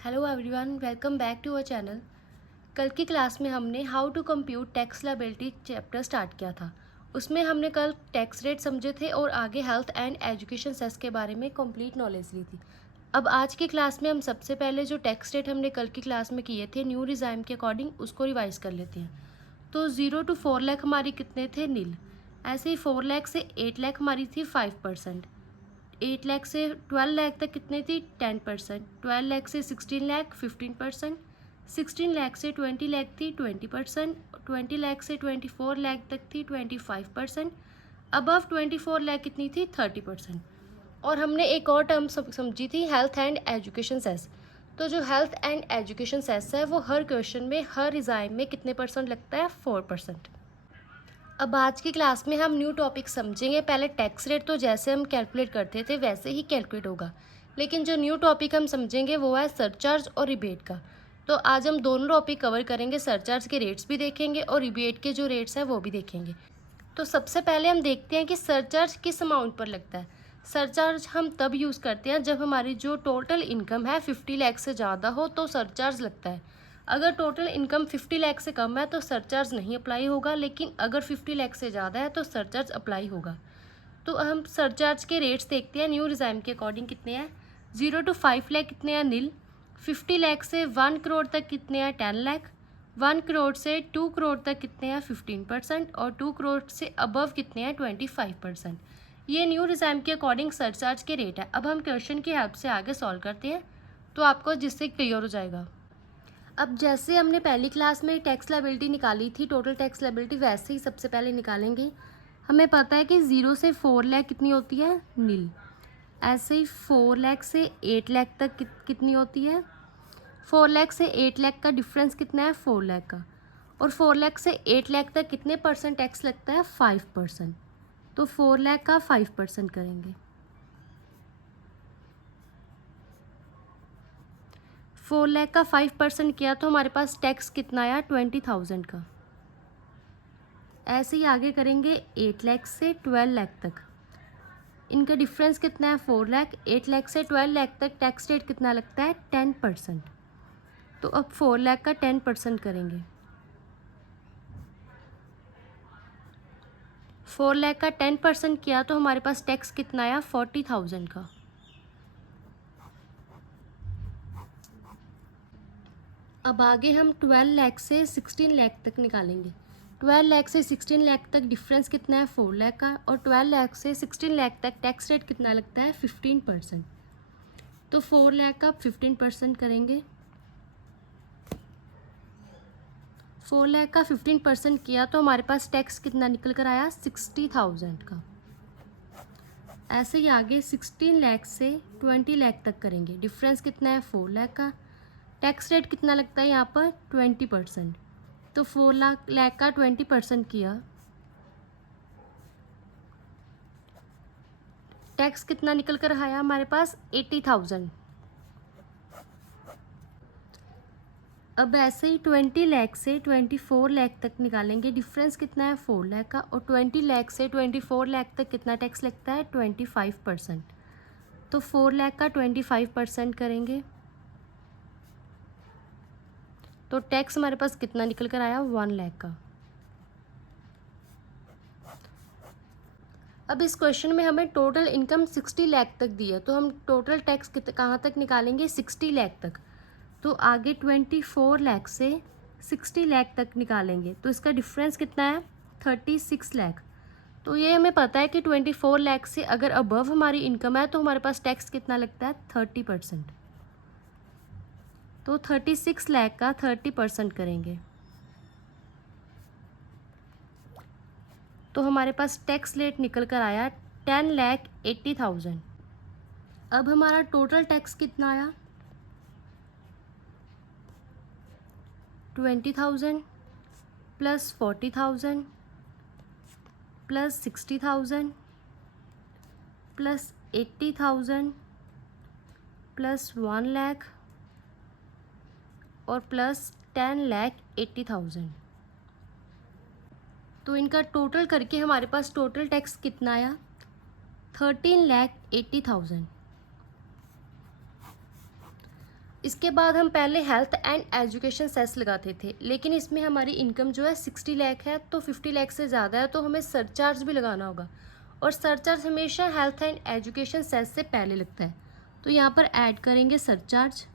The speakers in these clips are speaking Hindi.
Hello everyone, welcome back to our channel. कल की क्लास में हमने how to compute tax liability chapter start किया था। उसमें हमने कल टैक्स रेट समझे थे और आगे हेल्थ एंड एजुकेशन सेस के बारे में कंप्लीट नॉलेज ली थी। अब आज की क्लास में हम सबसे पहले जो टैक्स रेट हमने कल की क्लास में किए थे न्यू रिजाइम के अकॉर्डिंग उसको रिवाइज कर लेते हैं। तो 0 to 4 लाख हमारी कितने थे? नील। ऐसे ही 4 लाख से 8 लाख हमारी थी 5%। 8 लाख से 12 लाख तक कितने थी? 10%। 12 लाख से 16 लाख 15%। 16 लाख से 20 लाख थी 20%। 20 लाख से 24 लाख तक थी 25%। अबव 24 लाख कितनी थी? 30%। और हमने एक और टर्म समझी थी हेल्थ एंड एजुकेशन सेस। तो जो हेल्थ एंड एजुकेशन सेस है वो हर क्वेश्चन में हर एग्जाम में कितने परसेंट लगता है? 4%। अब आज की क्लास में हम न्यू टॉपिक समझेंगे। पहले टैक्स रेट तो जैसे हम कैलकुलेट करते थे वैसे ही कैलकुलेट होगा, लेकिन जो न्यू टॉपिक हम समझेंगे वो है सरचार्ज और रिबेट का। तो आज हम दोनों टॉपिक कवर करेंगे, सरचार्ज के रेट्स भी देखेंगे और रिबेट के जो रेट्स हैं वो भी देखेंगे। तो सबसे पहले हम देखते हैं कि सरचार्ज किस अमाउंट पर लगता है। सरचार्ज हम तब यूज़ करते हैं जब हमारी जो टोटल इनकम है 50 लाख से ज़्यादा हो तो सरचार्ज लगता है। अगर टोटल इनकम 50 लाख से कम है तो सरचार्ज नहीं अप्लाई होगा, लेकिन अगर 50 लाख से ज़्यादा है तो सरचार्ज अप्लाई होगा। तो हम सरचार्ज के रेट्स देखते हैं न्यू रिजाइम के अकॉर्डिंग कितने हैं। 0 to 5 लाख कितने हैं? नील। 50 लाख से 1 करोड़ तक कितने हैं? 10 लाख। 1 करोड़ से 2 करोड़ तक कितने हैं? 15%। और 2 करोड़ से अबव कितने हैं? 25%। ये न्यू रिजाइम के अकॉर्डिंग सरचार्ज के रेट है। अब हम क्वेश्चन की हेल्प से आगे सॉल्व करते हैं तो आपको जिससे क्लियर हो जाएगा। अब जैसे हमने पहली क्लास में टैक्स लायबिलिटी निकाली थी, टोटल टैक्स लायबिलिटी, वैसे ही सबसे पहले निकालेंगे। हमें पता है कि 0 से 4 लाख कितनी होती है? नील। ऐसे ही 4 लाख से 8 लाख तक कितनी होती है? 4 लाख से 8 लाख का डिफरेंस कितना है? 4 लाख का। और 4 लाख से 8 लाख तक कितने परसेंट टैक्स लगता है? 5%। तो 4 लाख का 5% करेंगे। 4 लाख का 5% किया तो हमारे पास टैक्स कितना आया? 20,000 का। ऐसे ही आगे करेंगे 8 लाख से 12 लाख तक। इनका डिफरेंस कितना है? 4 लाख। 8 लाख से 12 लाख तक टैक्स रेट कितना लगता है? 10%। तो अब 4 लाख का 10% करेंगे। 4 लाख का 10% किया तो हमारे पास टैक्स कितना आया? 40,000 का। अब आगे हम 12 लाख से 16 लाख तक निकालेंगे। 12 लाख से 16 लाख तक डिफरेंस कितना है? 4 लाख का। और 12 लाख से 16 लाख तक टैक्स रेट कितना लगता है? 15%। तो 4 लाख का 15% करेंगे। 4 लाख का 15% किया तो हमारे पास टैक्स कितना निकल कर आया? 60,000 का। ऐसे ही आगे 16 लाख से 20 लाख तक करेंगे। डिफरेंस कितना है? 4 लाख का। टैक्स रेट कितना लगता है यहाँ पर? 20%। तो 4 लाख का 20% किया, टैक्स कितना निकल कर आया हमारे पास? 80,000। अब ऐसे ही 20 लाख से 24 लाख तक निकालेंगे। डिफरेंस कितना है? 4 लाख का। और 20 लाख से 24 लाख तक कितना टैक्स लगता है? 25%। तो 4 लाख का 25% करेंगे तो टैक्स हमारे पास कितना निकल कर आया? 1 लाख का। अब इस क्वेश्चन में हमें टोटल इनकम 60 लाख तक दी है, तो हम टोटल टैक्स कहाँ तक निकालेंगे? 60 लाख तक। तो आगे 24 लाख से 60 लाख तक निकालेंगे तो इसका डिफरेंस कितना है? 36 लाख। तो ये हमें पता है कि 24 लाख से अगर अबव हमारी इनकम है तो हमारे पास टैक्स कितना लगता है? 30%। तो 36 लाख का 30% करेंगे तो हमारे पास टैक्स रेट निकल कर आया 10,80,000। अब हमारा टोटल टैक्स कितना आया? 20,000 plus 40,000 plus 60,000 plus 80,000 plus 1 lakh और प्लस 10,80,000। तो इनका टोटल करके हमारे पास टोटल टैक्स कितना आया? 13,80,000। इसके बाद हम पहले हेल्थ एंड एजुकेशन सेस लगाते थे, लेकिन इसमें हमारी इनकम जो है 60 लाख है, तो 50 लाख से ज़्यादा है तो हमें सरचार्ज भी लगाना होगा, और सरचार्ज हमेशा हेल्थ एंड एजुकेशन सेस से पहले लगता है। तो यहाँ पर ऐड करेंगे सरचार्ज।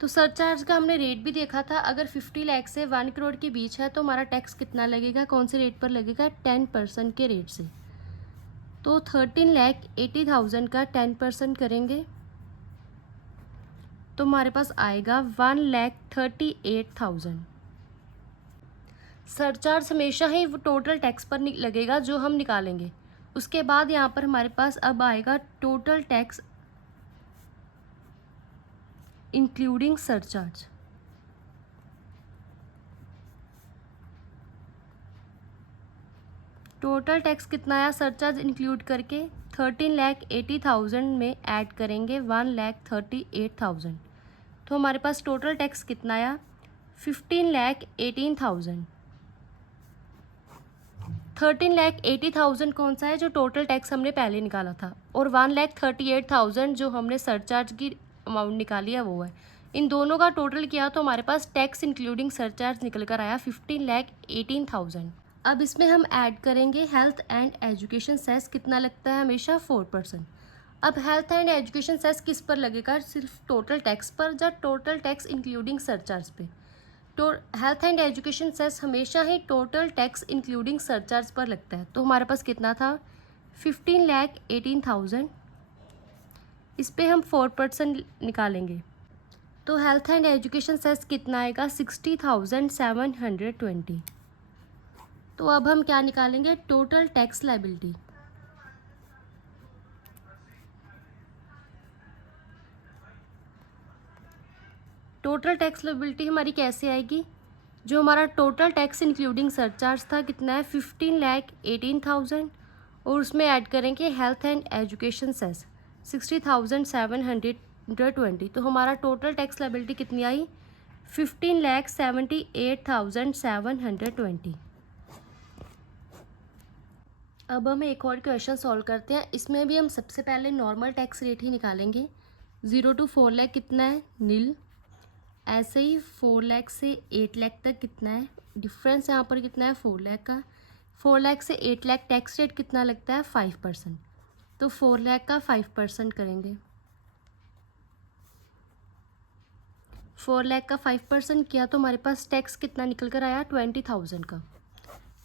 तो सरचार्ज का हमने रेट भी देखा था, अगर 50 लाख से 1 करोड़ के बीच है तो हमारा टैक्स कितना लगेगा, कौन से रेट पर लगेगा, 10% के रेट से। तो 13,80,000 का 10% करेंगे तो हमारे पास आएगा 1,38,000। सरचार्ज हमेशा ही वो टोटल टैक्स पर लगेगा जो हम निकालेंगे। उसके बाद यहाँ पर हमारे पास अब आएगा total tax including surcharge. Total tax कितना आया सरचार्ज इंक्लूड करके, 13,80,000 में ऐड करेंगे 1,38,000, तो हमारे पास टोटल टैक्स कितना आया, 15,18,000। 13,80,000 कौन सा है, जो टोटल टैक्स हमने पहले निकाला था, और 1,38,000 जो हमने सरचार्ज की अमाउंट निकाली है वो है। इन दोनों का टोटल किया तो हमारे पास टैक्स इंक्लूडिंग सरचार्ज निकल कर आया 15,18,000। अब इसमें हम ऐड करेंगे हेल्थ एंड एजुकेशन सेस, कितना लगता है हमेशा 4%। अब हेल्थ एंड एजुकेशन सेस किस पर लगेगा, सिर्फ टोटल टैक्स पर या टोटल टैक्स इंक्लूडिंग सरचार्ज पे। तो हेल्थ एंड एजुकेशन सेस हमेशा ही टोटल टैक्स इंक्लूडिंग सरचार्ज पर लगता है। तो हमारे पास कितना था, 15,18,000। इस पे हम 4% निकालेंगे तो हेल्थ एंड एजुकेशन सेस कितना आएगा, 60,720। तो अब हम क्या निकालेंगे, total tax liability. Total tax liability हमारी कैसे आएगी, जो हमारा टोटल टैक्स इंक्लूडिंग सरचार्ज था कितना है, 15,18,000, और उसमें ऐड करेंगे हेल्थ एंड एजुकेशन सेस 60,720। तो हमारा टोटल टैक्स लायबिलिटी कितनी आई, 15,78,720। अब हम एक और क्वेश्चन सॉल्व करते हैं। इसमें भी हम सबसे पहले नॉर्मल टैक्स रेट ही निकालेंगे। 0 to 4 लाख कितना है, नील। ऐसे ही 4 लाख से 8 लाख तक कितना है, डिफरेंस यहाँ पर कितना है, 4 लाख का। 4 लाख से 8 लाख टैक्स रेट कितना लगता है, 5%। तो 4 लाख का 5% करेंगे। 4 लाख का 5% किया तो हमारे पास टैक्स कितना निकल कर आया, 20,000 का।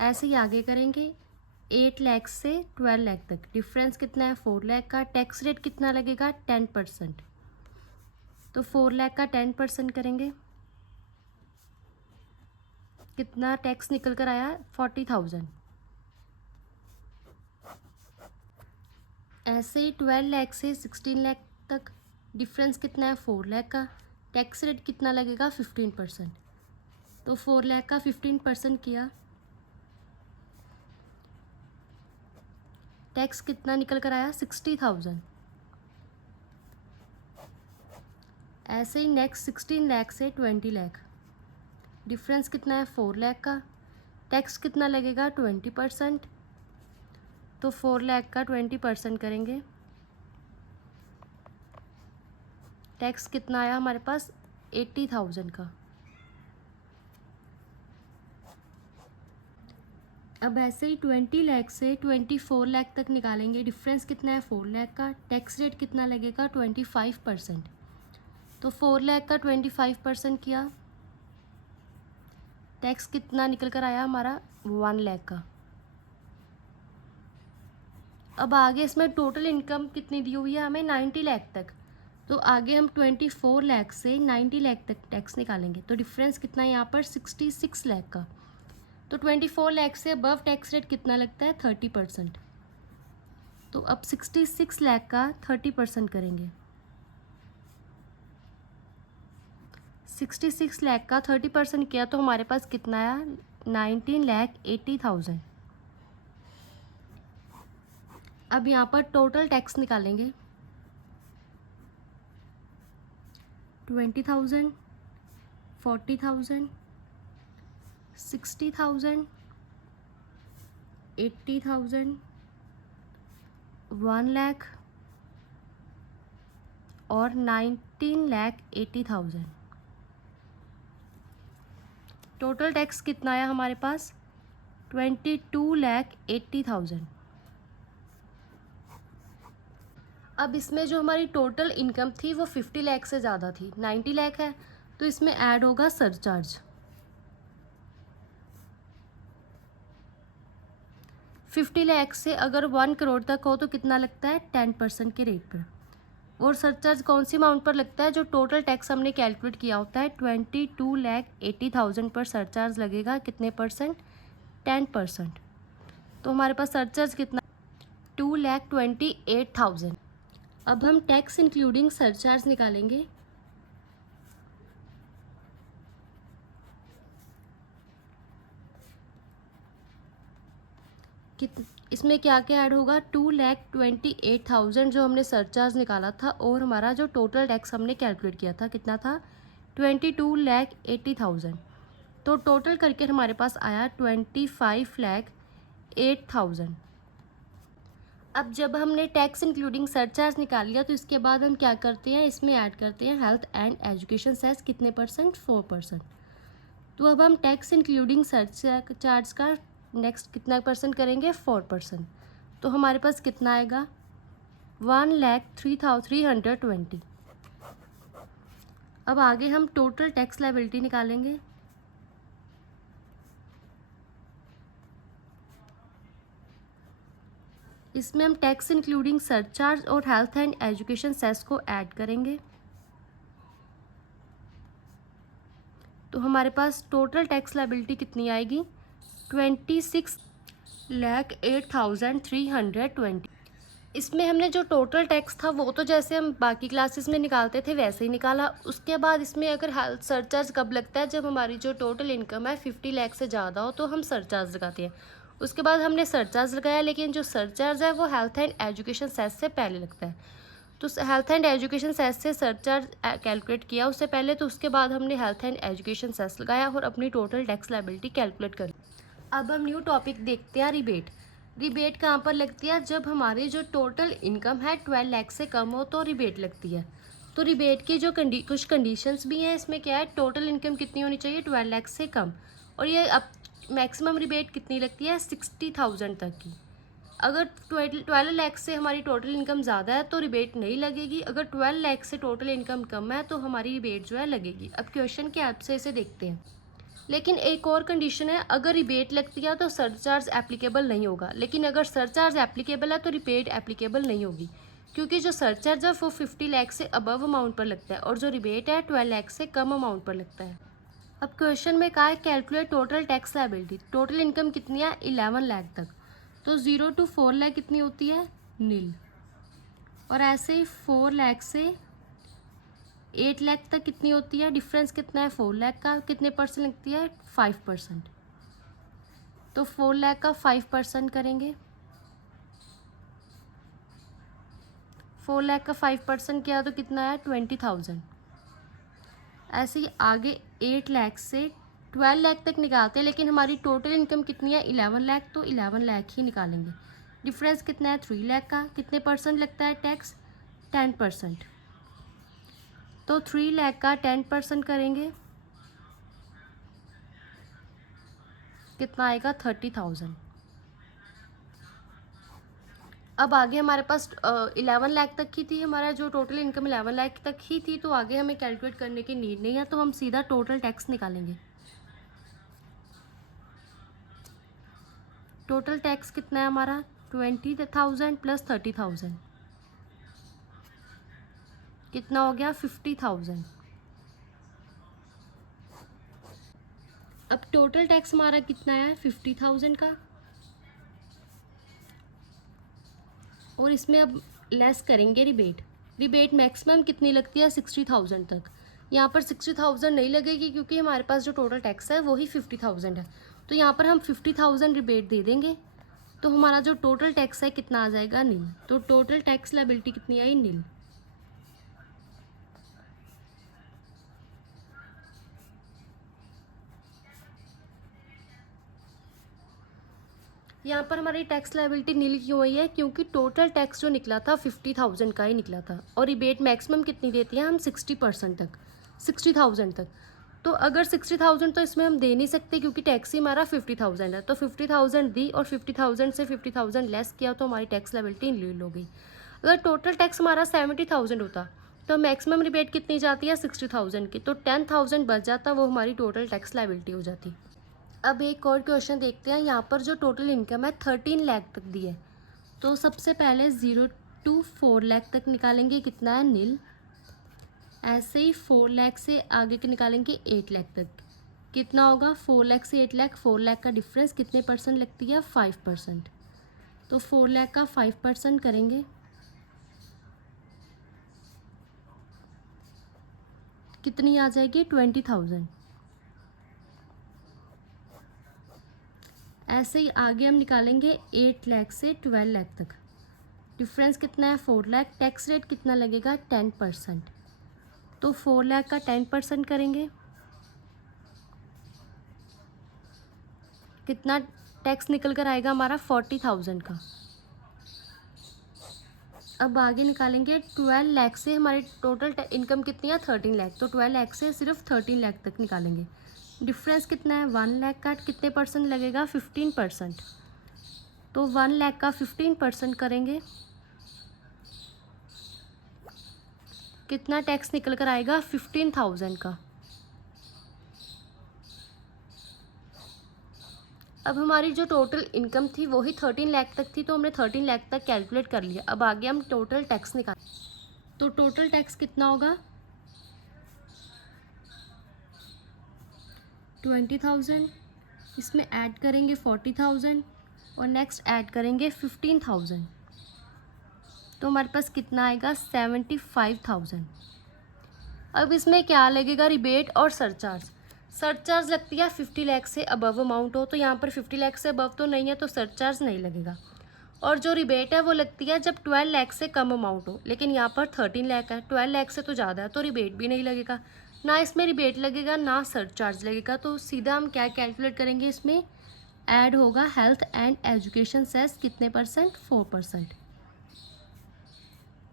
ऐसे ही आगे करेंगे, 8 लाख से 12 लाख तक डिफरेंस कितना है, 4 लाख का। टैक्स रेट कितना लगेगा, 10%। तो 4 लाख का 10% करेंगे, कितना टैक्स निकल कर आया, 40,000। ऐसे ही 12 लाख से 16 लाख तक डिफरेंस कितना है, 4 लाख का। टैक्स रेट कितना लगेगा, 15%। तो 4 लाख का 15% किया, टैक्स कितना निकल कर आया, 60,000। ऐसे ही नेक्स्ट 16 लाख से 20 लाख डिफरेंस कितना है, 4 लाख का। टैक्स कितना लगेगा, 20%। तो 4 लाख का 20% करेंगे, टैक्स कितना आया हमारे पास, 80,000 का। अब ऐसे ही 20 लाख से 24 लाख तक निकालेंगे, डिफरेंस कितना है, 4 लाख का। टैक्स रेट कितना लगेगा, 25%। तो 4 लाख का 25% किया, टैक्स कितना निकल कर आया हमारा, 1 लाख का। अब आगे इसमें टोटल इनकम कितनी दी हुई है हमें, 90 लाख तक। तो आगे हम 24 लाख से 90 लाख तक टैक्स निकालेंगे, तो डिफरेंस कितना है यहाँ पर, 66 लाख का। तो 24 लाख से अबव टैक्स रेट कितना लगता है, 30%। तो अब 66 लाख का 30% करेंगे। 66 लाख का 30% किया तो हमारे पास कितना आया, 19,80,000। अब यहाँ पर टोटल टैक्स निकालेंगे, 20,000, 40,000, 60,000, 80,000, 1 लाख और 19,80,000। टोटल टैक्स कितना आया हमारे पास? 22,80,000। अब इसमें जो हमारी टोटल इनकम थी वो 50 लाख से ज़्यादा थी, 90 लाख है, तो इसमें ऐड होगा सरचार्ज। 50 लाख से अगर 1 करोड़ तक हो तो कितना लगता है? 10% के रेट पर। और सरचार्ज कौन सी अमाउंट पर लगता है? जो टोटल टैक्स हमने कैलकुलेट किया होता है 22,80,000 पर सरचार्ज लगेगा। कितने परसेंट? 10%। तो हमारे पास सरचार्ज कितना? 2,28,000। अब हम टैक्स इंक्लूडिंग सरचार्ज निकालेंगे। इसमें क्या क्या ऐड होगा? 2,28,000 जो हमने सरचार्ज निकाला था, और हमारा जो टोटल टैक्स हमने कैलकुलेट किया था कितना था? 22,80,000। तो टोटल करके हमारे पास आया 25,08,000। अब जब हमने टैक्स इंक्लूडिंग सरचार्ज निकाल लिया तो इसके बाद हम क्या करते हैं? इसमें ऐड करते हैं हेल्थ एंड एजुकेशन सेस। कितने परसेंट? 4%। तो अब हम टैक्स इंक्लूडिंग सरचार्ज का नेक्स्ट कितना परसेंट करेंगे? 4%। तो हमारे पास कितना आएगा? 1,03,320। अब आगे हम टोटल टैक्स लायबिलिटी निकालेंगे। इसमें हम टैक्स इंक्लूडिंग सरचार्ज और हेल्थ एंड एजुकेशन सेस को ऐड करेंगे। तो हमारे पास टोटल टैक्स लायबिलिटी कितनी आएगी? 26,08,320। इसमें हमने जो टोटल टैक्स था वो तो जैसे हम बाकी क्लासेस में निकालते थे वैसे ही निकाला। उसके बाद इसमें अगर हेल्थ सरचार्ज कब लगता है? जब हमारी जो टोटल इनकम है 50 लाख से ज़्यादा हो तो हम सरचार्ज लगाते हैं। उसके बाद हमने सरचार्ज लगाया, लेकिन जो सरचार्ज है वो हेल्थ एंड एजुकेशन सेस से पहले लगता है। तो हेल्थ एंड एजुकेशन सेस से सरचार्ज कैलकुलेट किया उससे पहले, तो उसके बाद हमने हेल्थ एंड एजुकेशन सेस लगाया और अपनी टोटल टैक्स लायबिलिटी कैलकुलेट कर ली। अब हम न्यू टॉपिक देखते हैं, रिबेट। रिबेट कहाँ पर लगती है? जब हमारी जो टोटल इनकम है 12 लाख से कम हो तो रिबेट लगती है। तो रिबेट की जो कुछ कंडीशंस भी हैं, इसमें क्या है? टोटल इनकम कितनी होनी चाहिए? 12 लाख से कम। और ये अब मैक्सिमम रिबेट कितनी लगती है? 60,000 तक की। अगर 12 लाख से हमारी टोटल इनकम ज़्यादा है तो रिबेट नहीं लगेगी। अगर 12 लाख से टोटल इनकम कम है तो हमारी रिबेट जो है लगेगी। अब क्वेश्चन के हेल्प से इसे देखते हैं। लेकिन एक और कंडीशन है, अगर रिबेट लगती है तो सरचार्ज एप्लीकेबल नहीं होगा, लेकिन अगर सरचार्ज एप्लीकेबल है तो रिबेट एप्लीकेबल नहीं होगी, क्योंकि जो सरचार्ज है वो 50 लाख से अबव अमाउंट पर लगता है और जो रिबेट है 12 लाख से कम अमाउंट पर लगता है। अब क्वेश्चन में कहा है calculate total tax liability. Total income कितनी है? 11 लाख तक। तो 0 to 4 लाख कितनी होती है? नील। और ऐसे ही 4 लाख से 8 लाख तक कितनी होती है? डिफरेंस कितना है? 4 लाख का। कितने परसेंट लगती है? 5%। तो 4 लाख का 5% करेंगे। 4 लाख का 5% किया तो कितना है? 20,000। ऐसे ही आगे 8 लाख से 12 लाख तक निकालते हैं, लेकिन हमारी टोटल इनकम कितनी है? 11 लाख। तो 11 लाख ही निकालेंगे। डिफरेंस कितना है? 3 लाख का। कितने परसेंट लगता है टैक्स? 10%। तो 3 लाख का 10% करेंगे, कितना आएगा? 30,000। अब आगे हमारे पास 11 लाख तक की थी, हमारा जो टोटल इनकम 11 लाख तक ही थी, तो आगे हमें कैलकुलेट करने की नीड नहीं है, तो हम सीधा टोटल टैक्स निकालेंगे। टोटल टैक्स कितना है हमारा? 20,000 प्लस 30,000, कितना हो गया? 50,000। अब टोटल टैक्स हमारा कितना है? 50,000 का। और इसमें अब लेस करेंगे रिबेट। रिबेट मैक्सिमम कितनी लगती है? 60,000 तक। यहाँ पर 60,000 नहीं लगेगी क्योंकि हमारे पास जो टोटल टैक्स है वही 50,000 है, तो यहाँ पर हम 50,000 रिबेट दे देंगे। तो हमारा जो टोटल टैक्स है कितना आ जाएगा? नील। तो टोटल टैक्स लायबिलिटी कितनी आई? नील। यहाँ पर हमारी टैक्स लायबिलिटी नील क्यों हुई है, क्योंकि टोटल टैक्स जो निकला था 50,000 का ही निकला था और रिबेट मैक्सिमम कितनी देती है हम 60% तक, 60,000 तक। तो अगर 60,000 तो इसमें हम दे नहीं सकते क्योंकि टैक्स ही हमारा 50,000 है, तो 50,000 दी और 50,000 से 50,000 लेस किया तो हमारी टैक्स लायबिलिटी नील हो गई। अगर टोटल टैक्स हमारा 70,000 होता तो मैक्सिमम रिबेट कितनी जाती है 60,000 की, तो 10,000 बच जाता, वो हमारी टोटल टैक्स लायबिलिटी हो जाती। अब एक और क्वेश्चन देखते हैं। यहाँ पर जो टोटल इनकम है 13 लाख तक दी है, तो सबसे पहले 0 to 4 लाख तक निकालेंगे, कितना है नील। ऐसे ही 4 लाख से आगे के निकालेंगे 8 लाख तक, कितना होगा 4 लाख से 8 लाख, 4 लाख का डिफरेंस कितने परसेंट लगती है 5%, तो 4 लाख का 5% करेंगे, कितनी आ जाएगी 20,000। ऐसे ही आगे हम निकालेंगे 8 लाख से 12 लाख तक, डिफरेंस कितना है 4 लाख, टैक्स रेट कितना लगेगा 10%, तो 4 लाख का 10% करेंगे, कितना टैक्स निकल कर आएगा हमारा 40,000 का। अब आगे निकालेंगे 12 लाख से हमारी टोटल इनकम कितनी है 13 लाख, तो 12 लाख से सिर्फ 13 लाख तक निकालेंगे, डिफरेंस कितना है 1 लाख का, कितने परसेंट लगेगा 15%, तो 1 लाख का 15% करेंगे, कितना टैक्स निकल कर आएगा 15,000 का। अब हमारी जो टोटल इनकम थी वो ही 13 लाख तक थी, तो हमने 13 लाख तक कैलकुलेट कर लिया। अब आगे हम टोटल टैक्स निकाल, तो टोटल टैक्स कितना होगा 20,000, इसमें ऐड करेंगे 40,000 और नेक्स्ट ऐड करेंगे 15,000, तो हमारे पास कितना आएगा 75,000। अब इसमें क्या लगेगा रिबेट और सरचार्ज। सरचार्ज लगती है 50 लाख से अबव अमाउंट हो, तो यहाँ पर 50 लाख से अबव तो नहीं है, तो सरचार्ज नहीं लगेगा। और जो रिबेट है वो लगती है जब 12 लाख से कम अमाउंट हो, लेकिन यहाँ पर 13 लाख है, 12 लाख से तो ज़्यादा है, तो रिबेट भी नहीं लगेगा, ना इसमें रिबेट लगेगा ना सरचार्ज लगेगा। तो सीधा हम क्या कैलकुलेट करेंगे, इसमें ऐड होगा हेल्थ एंड एजुकेशन सेस, कितने परसेंट 4%,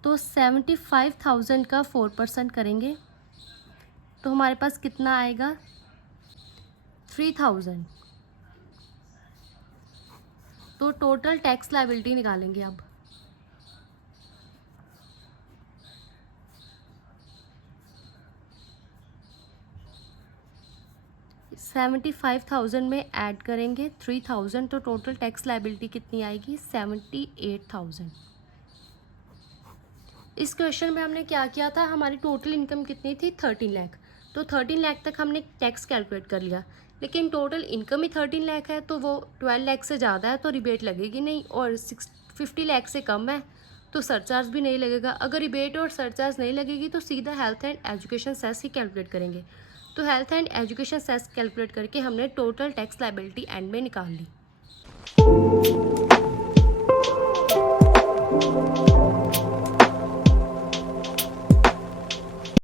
तो 75,000 का 4% करेंगे, तो हमारे पास कितना आएगा 3,000। तो टोटल टैक्स लायबिलिटी निकालेंगे अब। $75,000 में ऐड करेंगे 3,000, तो टोटल टैक्स लायबिलिटी कितनी आएगी 78,000। इस क्वेश्चन में हमने क्या किया था, हमारी टोटल इनकम कितनी थी 13 लाख, तो 13 लाख तक हमने टैक्स कैलकुलेट कर लिया, लेकिन टोटल इनकम ही 13 लाख है, तो वो 12 लाख से ज़्यादा है तो रिबेट लगेगी नहीं, और 50 लाख से कम है तो सरचार्ज भी नहीं लगेगा। अगर रिबेट और सरचार्ज नहीं लगेगी तो सीधा हेल्थ एंड एजुकेशन सेस ही कैलकुलेट करेंगे। तो health and education cess calculate करके हमने टोटल टैक्स लायबिलिटी एंड में निकाल ली।